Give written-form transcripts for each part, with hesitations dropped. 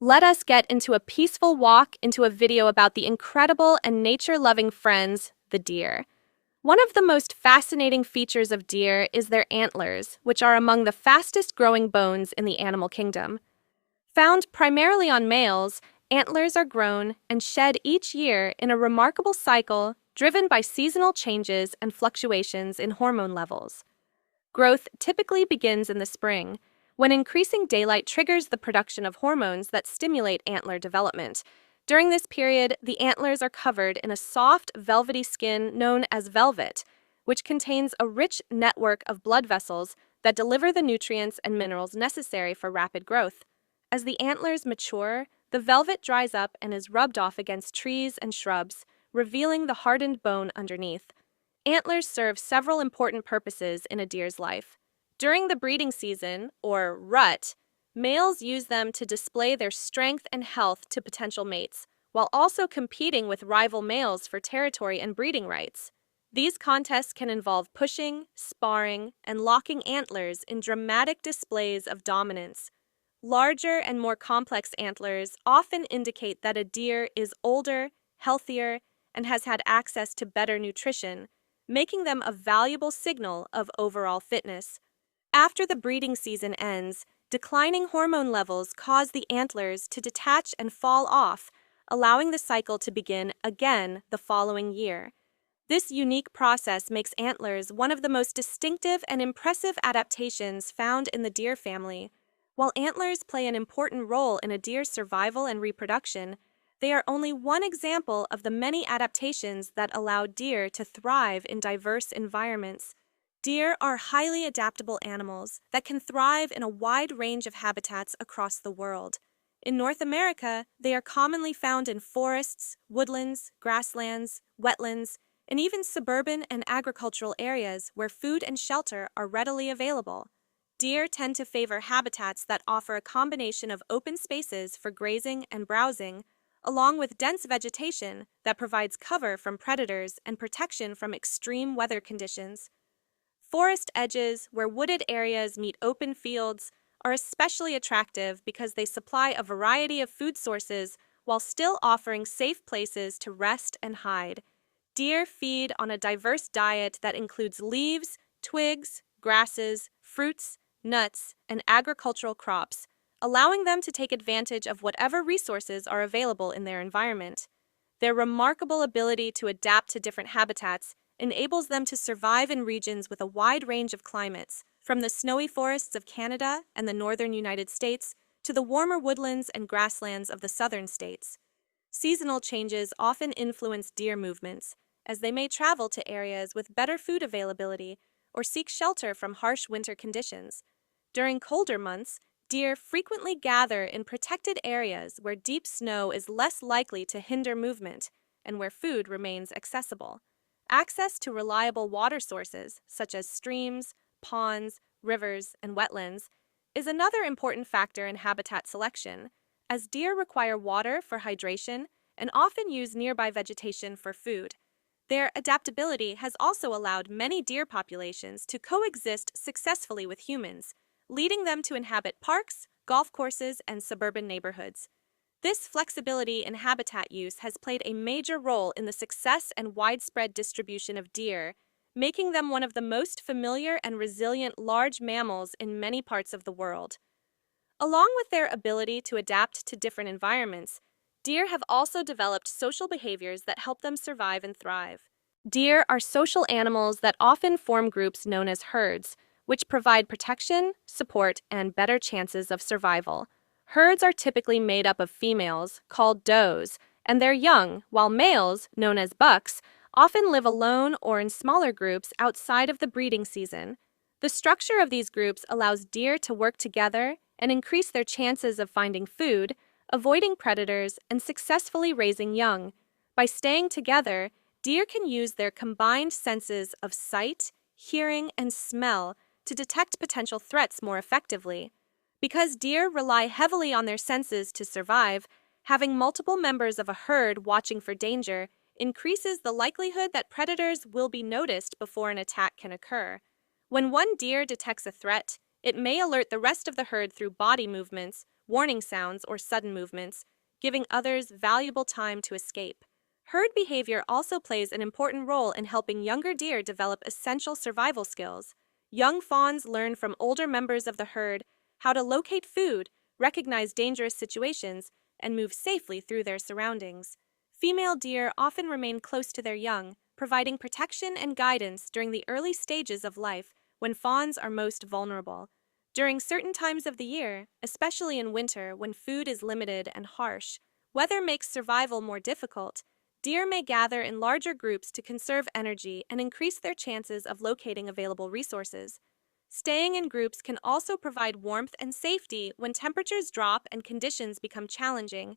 Let us get into a peaceful walk into a video about the incredible and nature-loving friends, the deer. One of the most fascinating features of deer is their antlers, which are among the fastest-growing bones in the animal kingdom. Found primarily on males, antlers are grown and shed each year in a remarkable cycle driven by seasonal changes and fluctuations in hormone levels. Growth typically begins in the spring, when increasing daylight triggers the production of hormones that stimulate antler development. During this period, the antlers are covered in a soft, velvety skin known as velvet, which contains a rich network of blood vessels that deliver the nutrients and minerals necessary for rapid growth. As the antlers mature, the velvet dries up and is rubbed off against trees and shrubs, revealing the hardened bone underneath. Antlers serve several important purposes in a deer's life. During the breeding season, or rut, males use them to display their strength and health to potential mates, while also competing with rival males for territory and breeding rights. These contests can involve pushing, sparring, and locking antlers in dramatic displays of dominance. Larger and more complex antlers often indicate that a deer is older, healthier, and has had access to better nutrition, making them a valuable signal of overall fitness. After the breeding season ends, declining hormone levels cause the antlers to detach and fall off, allowing the cycle to begin again the following year. This unique process makes antlers one of the most distinctive and impressive adaptations found in the deer family. While antlers play an important role in a deer's survival and reproduction, they are only one example of the many adaptations that allow deer to thrive in diverse environments. Deer are highly adaptable animals that can thrive in a wide range of habitats across the world. In North America, they are commonly found in forests, woodlands, grasslands, wetlands, and even suburban and agricultural areas where food and shelter are readily available. Deer tend to favor habitats that offer a combination of open spaces for grazing and browsing, along with dense vegetation that provides cover from predators and protection from extreme weather conditions. Forest edges, where wooded areas meet open fields, are especially attractive because they supply a variety of food sources while still offering safe places to rest and hide. Deer feed on a diverse diet that includes leaves, twigs, grasses, fruits, nuts, and agricultural crops, allowing them to take advantage of whatever resources are available in their environment. Their remarkable ability to adapt to different habitats enables them to survive in regions with a wide range of climates, from the snowy forests of Canada and the northern United States to the warmer woodlands and grasslands of the southern states. Seasonal changes often influence deer movements, as they may travel to areas with better food availability or seek shelter from harsh winter conditions. During colder months, deer frequently gather in protected areas where deep snow is less likely to hinder movement and where food remains accessible. Access to reliable water sources, such as streams, ponds, rivers, and wetlands, is another important factor in habitat selection, as deer require water for hydration and often use nearby vegetation for food. Their adaptability has also allowed many deer populations to coexist successfully with humans, leading them to inhabit parks, golf courses, and suburban neighborhoods. This flexibility in habitat use has played a major role in the success and widespread distribution of deer, making them one of the most familiar and resilient large mammals in many parts of the world. Along with their ability to adapt to different environments, deer have also developed social behaviors that help them survive and thrive. Deer are social animals that often form groups known as herds, which provide protection, support, and better chances of survival. Herds are typically made up of females, called does, and their young, while males, known as bucks, often live alone or in smaller groups outside of the breeding season. The structure of these groups allows deer to work together and increase their chances of finding food, avoiding predators, and successfully raising young. By staying together, deer can use their combined senses of sight, hearing, and smell to detect potential threats more effectively. Because deer rely heavily on their senses to survive, having multiple members of a herd watching for danger increases the likelihood that predators will be noticed before an attack can occur. When one deer detects a threat, it may alert the rest of the herd through body movements, warning sounds, or sudden movements, giving others valuable time to escape. Herd behavior also plays an important role in helping younger deer develop essential survival skills. Young fawns learn from older members of the herd how to locate food, recognize dangerous situations, and move safely through their surroundings. Female deer often remain close to their young, providing protection and guidance during the early stages of life when fawns are most vulnerable. During certain times of the year, especially in winter when food is limited and harsh, weather makes survival more difficult. Deer may gather in larger groups to conserve energy and increase their chances of locating available resources. Staying in groups can also provide warmth and safety when temperatures drop and conditions become challenging.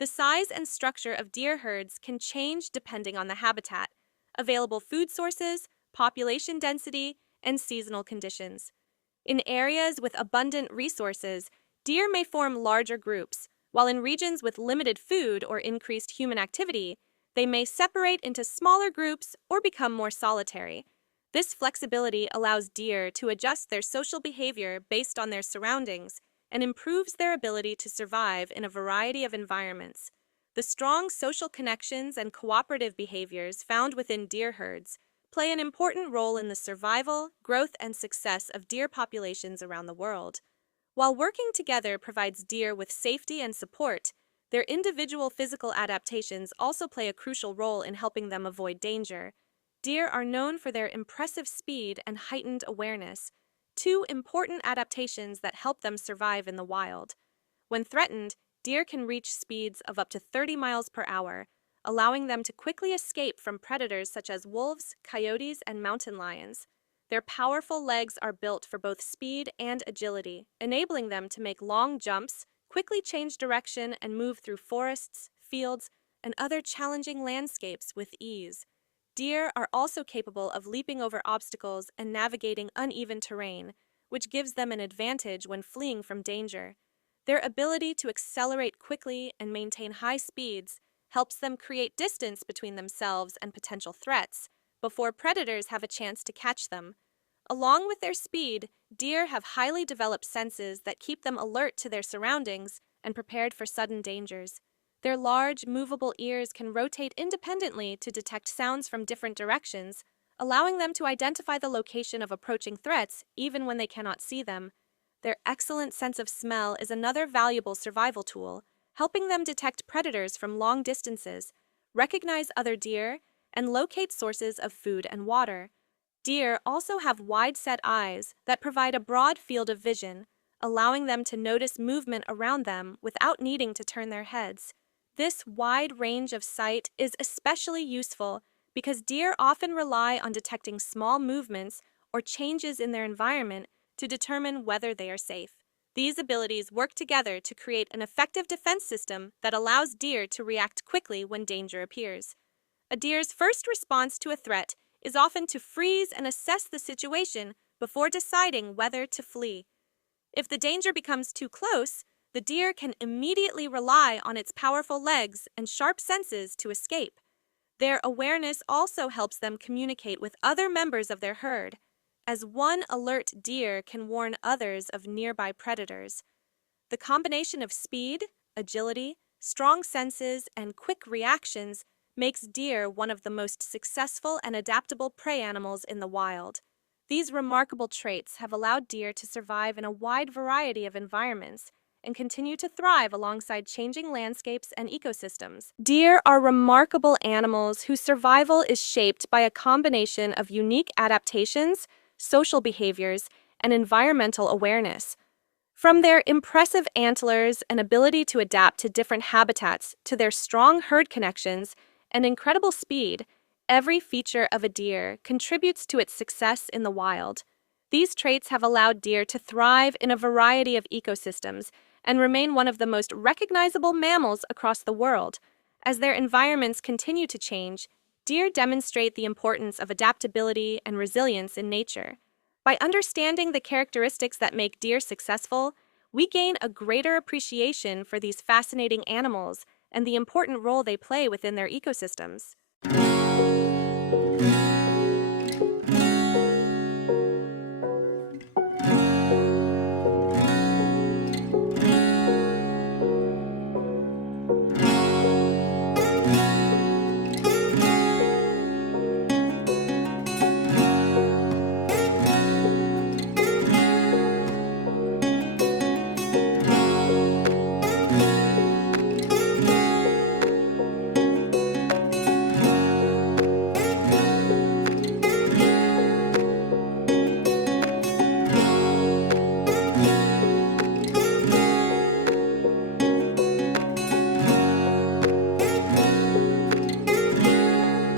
The size and structure of deer herds can change depending on the habitat, available food sources, population density, and seasonal conditions. In areas with abundant resources, deer may form larger groups, while in regions with limited food or increased human activity, they may separate into smaller groups or become more solitary. This flexibility allows deer to adjust their social behavior based on their surroundings and improves their ability to survive in a variety of environments. The strong social connections and cooperative behaviors found within deer herds play an important role in the survival, growth, and success of deer populations around the world. While working together provides deer with safety and support, their individual physical adaptations also play a crucial role in helping them avoid danger. Deer are known for their impressive speed and heightened awareness, two important adaptations that help them survive in the wild. When threatened, deer can reach speeds of up to 30 miles per hour, allowing them to quickly escape from predators such as wolves, coyotes, and mountain lions. Their powerful legs are built for both speed and agility, enabling them to make long jumps, quickly change direction, and move through forests, fields, and other challenging landscapes with ease. Deer are also capable of leaping over obstacles and navigating uneven terrain, which gives them an advantage when fleeing from danger. Their ability to accelerate quickly and maintain high speeds helps them create distance between themselves and potential threats before predators have a chance to catch them. Along with their speed, deer have highly developed senses that keep them alert to their surroundings and prepared for sudden dangers. Their large, movable ears can rotate independently to detect sounds from different directions, allowing them to identify the location of approaching threats even when they cannot see them. Their excellent sense of smell is another valuable survival tool, helping them detect predators from long distances, recognize other deer, and locate sources of food and water. Deer also have wide-set eyes that provide a broad field of vision, allowing them to notice movement around them without needing to turn their heads. This wide range of sight is especially useful because deer often rely on detecting small movements or changes in their environment to determine whether they are safe. These abilities work together to create an effective defense system that allows deer to react quickly when danger appears. A deer's first response to a threat is often to freeze and assess the situation before deciding whether to flee. If the danger becomes too close, the deer can immediately rely on its powerful legs and sharp senses to escape. Their awareness also helps them communicate with other members of their herd, as one alert deer can warn others of nearby predators. The combination of speed, agility, strong senses, and quick reactions makes deer one of the most successful and adaptable prey animals in the wild. These remarkable traits have allowed deer to survive in a wide variety of environments and continue to thrive alongside changing landscapes and ecosystems. Deer are remarkable animals whose survival is shaped by a combination of unique adaptations, social behaviors, and environmental awareness. From their impressive antlers and ability to adapt to different habitats to their strong herd connections and incredible speed, every feature of a deer contributes to its success in the wild. These traits have allowed deer to thrive in a variety of ecosystems and remain one of the most recognizable mammals across the world. As their environments continue to change, deer demonstrate the importance of adaptability and resilience in nature. By understanding the characteristics that make deer successful, we gain a greater appreciation for these fascinating animals and the important role they play within their ecosystems.